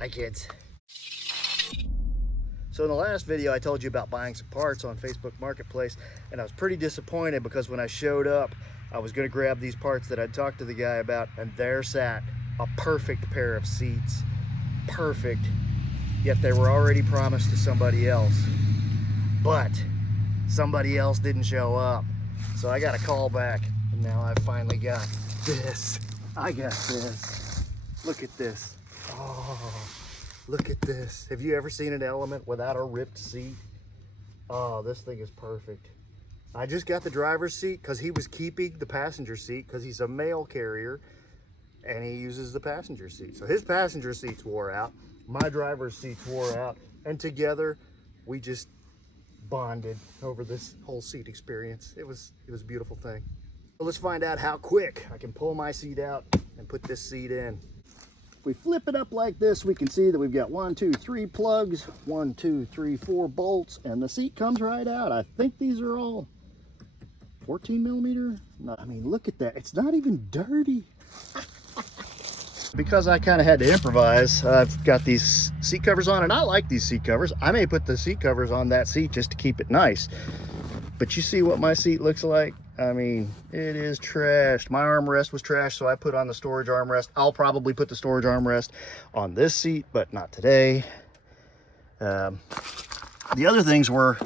Hi kids. So in the last video I told you about buying some parts on Facebook Marketplace, and I was pretty disappointed because when I showed up I was going to grab these parts that I'd talked to the guy about, and there sat a perfect pair of seats. Perfect. Yet they were already promised to somebody else. But somebody else didn't show up. So I got a call back, and now I've finally got this. I got this. Look at this. Oh, look at this. Have you ever seen an Element without a ripped seat? Oh, this thing is perfect. I just got the driver's seat because he was keeping the passenger seat because he's a mail carrier and he uses the passenger seat. So his passenger seats wore out, my driver's seats wore out, and together we just bonded over this whole seat experience. It was a beautiful thing. So let's find out how quick I can pull my seat out and put this seat in. If we flip it up like this, we can see that we've got 1, 2, 3 plugs, 1, 2, 3, 4 bolts, and the seat comes right out. I think these are all 14 millimeter. No, I mean, look at that. It's not even dirty. Because I kind of had to improvise, I've got these seat covers on, and I like these seat covers. I may put the seat covers on that seat just to keep it nice. But you see what my seat looks like? I mean, it is trashed. My armrest was trashed, so I put on the storage armrest. I'll probably put the storage armrest on this seat, but not today. The other things were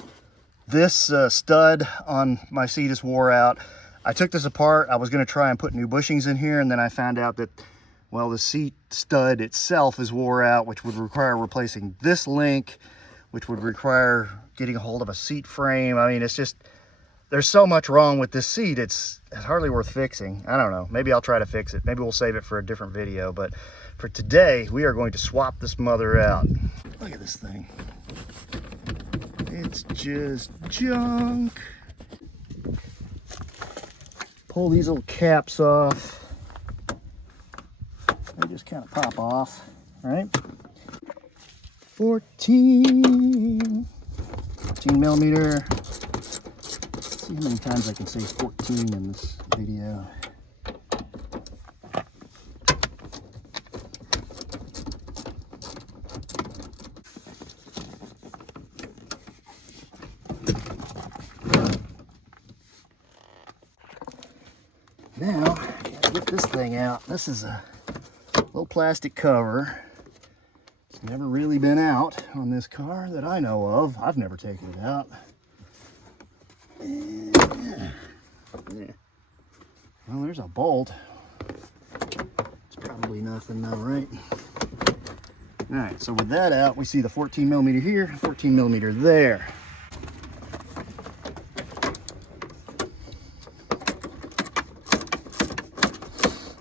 this stud on my seat is wore out. I took this apart. I was going to try and put new bushings in here, and then I found out that, well, the seat stud itself is wore out, which would require replacing this link, which would require getting a hold of a seat frame. I mean, it's just, there's so much wrong with this seat, it's hardly worth fixing. I don't know. Maybe I'll try to fix it. Maybe we'll save it for a different video. But for today, we are going to swap this mother out. Look at this thing. It's just junk. Pull these little caps off. They just kind of pop off, right? 14 millimeter. Let's see how many times I can say 14 in this video. Now, gotta get this thing out. This is a little plastic cover. It's never really been out on this car that I know of. I've never taken it out. Yeah. Well, there's a bolt. It's probably nothing though, right? All right, so with that out, we see the 14 millimeter here, 14 millimeter there.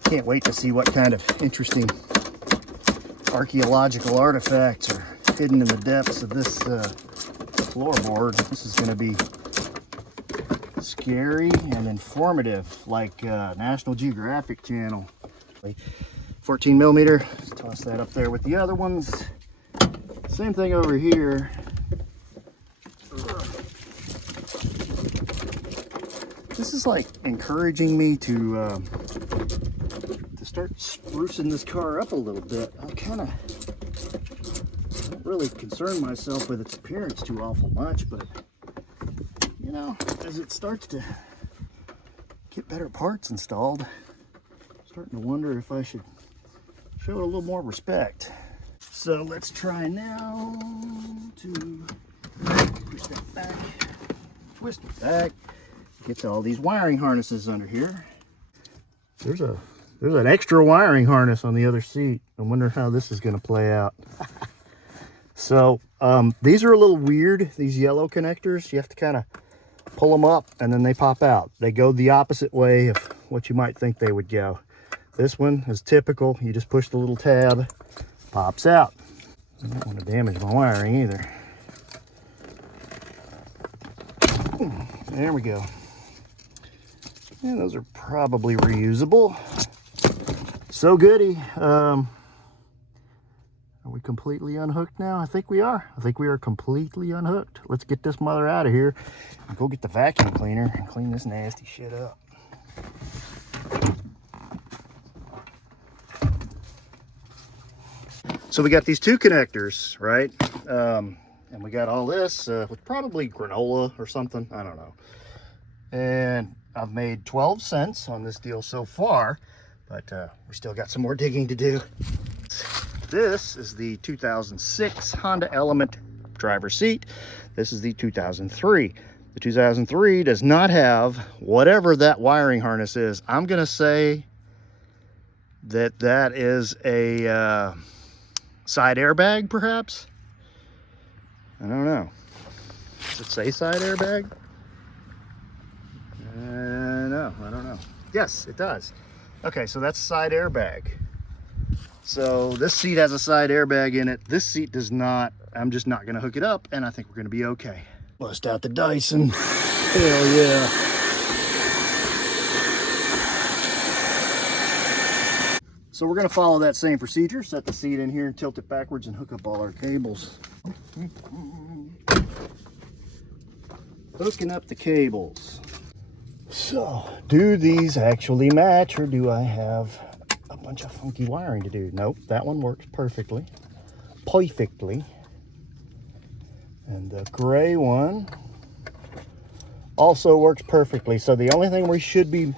Can't wait to see what kind of interesting archaeological artifacts are hidden in the depths of this floorboard. This is going to be scary and informative, like National Geographic Channel. 14 millimeter, toss that up there with the other ones. Same thing over here. This is like encouraging me to start sprucing this car up a little bit. I don't really concern myself with its appearance too awful much, but you know, as it starts to get better parts installed, I'm starting to wonder if I should show it a little more respect. So let's try now to push that back, twist it back, get to all these wiring harnesses under here. There's an extra wiring harness on the other seat. I wonder how this is going to play out. So these are a little weird, these yellow connectors. You have to kind of pull them up and then they pop out. They go the opposite way of what you might think they would go. This one is typical. You just push the little tab, pops out. I don't want to damage my wiring either. There we go. And those are probably reusable. So goody. Are we completely unhooked now? I think we are. I think we are completely unhooked. Let's get this mother out of here and go get the vacuum cleaner and clean this nasty shit up. So we got these two connectors, right? And we got all this with probably granola or something. I don't know. And I've made 12 cents on this deal so far, but we still got some more digging to do. This is the 2006 Honda Element driver's seat. This is the 2003. The 2003 does not have whatever that wiring harness is. I'm gonna say that that is a side airbag, perhaps. I don't know. Does it say side airbag? No, I don't know. Yes, it does. Okay, so that's a side airbag. So this seat has a side airbag in it. This seat does not. I'm just not gonna hook it up, and I think we're gonna be okay. Bust out the Dyson. Hell yeah. So we're gonna follow that same procedure. Set the seat in here and tilt it backwards and hook up all our cables. Hooking up the cables. So, do these actually match, or do I have a bunch of funky wiring to do? Nope, that one works perfectly. Perfectly. And the gray one also works perfectly. So the only thing we should be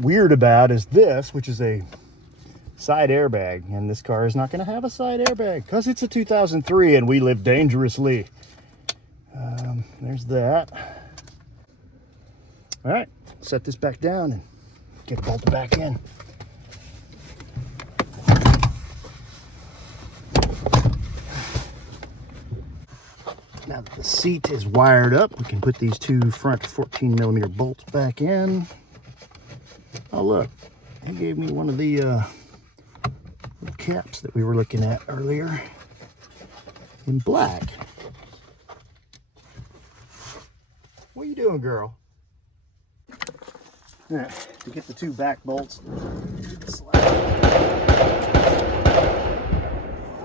weird about is this, which is a side airbag. And this car is not going to have a side airbag because it's a 2003 and we live dangerously. There's that. All right, set this back down and get it bolted back in. Now that the seat is wired up, we can put these two front 14mm bolts back in. Oh look, he gave me one of the little caps that we were looking at earlier in black. What are you doing, girl? All right, to get the two back bolts.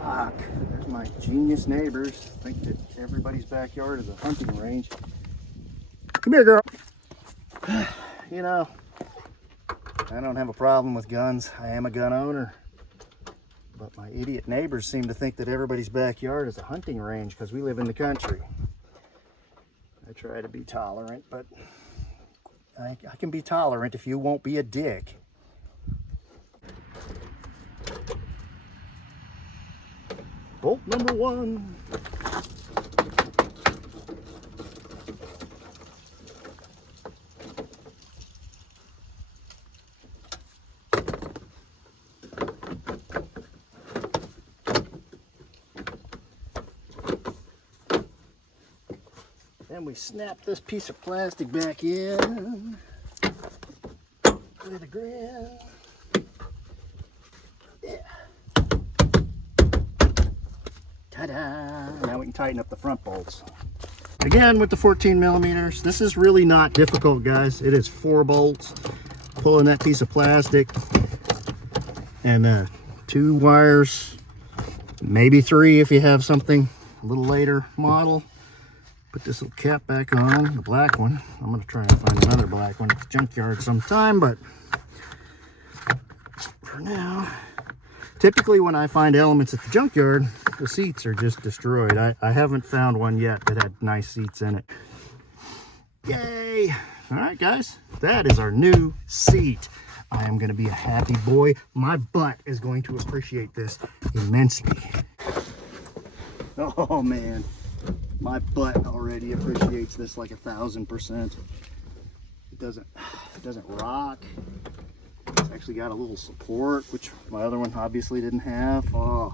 Fuck, there's my genius neighbors. Think that everybody's backyard is a hunting range. Come here, girl. You know, I don't have a problem with guns. I am a gun owner. But my idiot neighbors seem to think that everybody's backyard is a hunting range because we live in the country. I try to be tolerant, but I can be tolerant if you won't be a dick. Bolt number one. Then we snap this piece of plastic back in with a grin. Yeah. Ta-da! Now we can tighten up the front bolts. Again, with the 14mm, this is really not difficult, guys. It is 4 bolts. Pulling that piece of plastic and 2 wires, maybe 3 if you have something a little later model. Put this little cap back on, the black one. I'm going to try and find another black one at the junkyard sometime, but for now, typically when I find elements at the junkyard, the seats are just destroyed. I haven't found one yet that had nice seats in it. Yay! All right, guys, that is our new seat. I am going to be a happy boy. My butt is going to appreciate this immensely. Oh, man. My butt already appreciates this like 1000%. It doesn't rock. It's actually got a little support, which my other one obviously didn't have. Oh.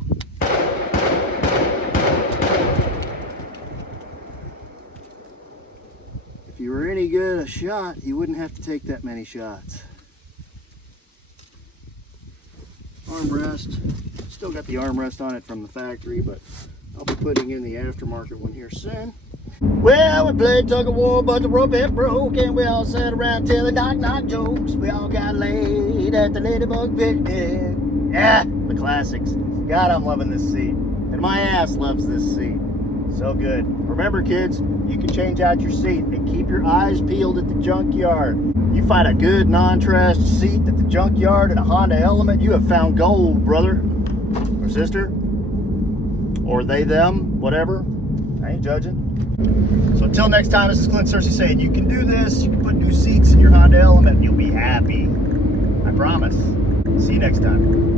If you were any good at a shot, you wouldn't have to take that many shots. Armrest. Still got the armrest on it from the factory, but I'll be putting in the aftermarket one here soon. Well, we played tug of war, but the rope it broke, and we all sat around telling knock-knock jokes. We all got laid at the Ladybug picnic. Yeah, the classics. God, I'm loving this seat. And my ass loves this seat. So good. Remember, kids, you can change out your seat and keep your eyes peeled at the junkyard. You find a good non-trash seat at the junkyard and a Honda Element, you have found gold, brother. sister, or they, them, whatever. I ain't judging. So until next time, this is Clint Searcy saying you can do this. You can put new seats in your Honda Element and you'll be happy. I promise. See you next time.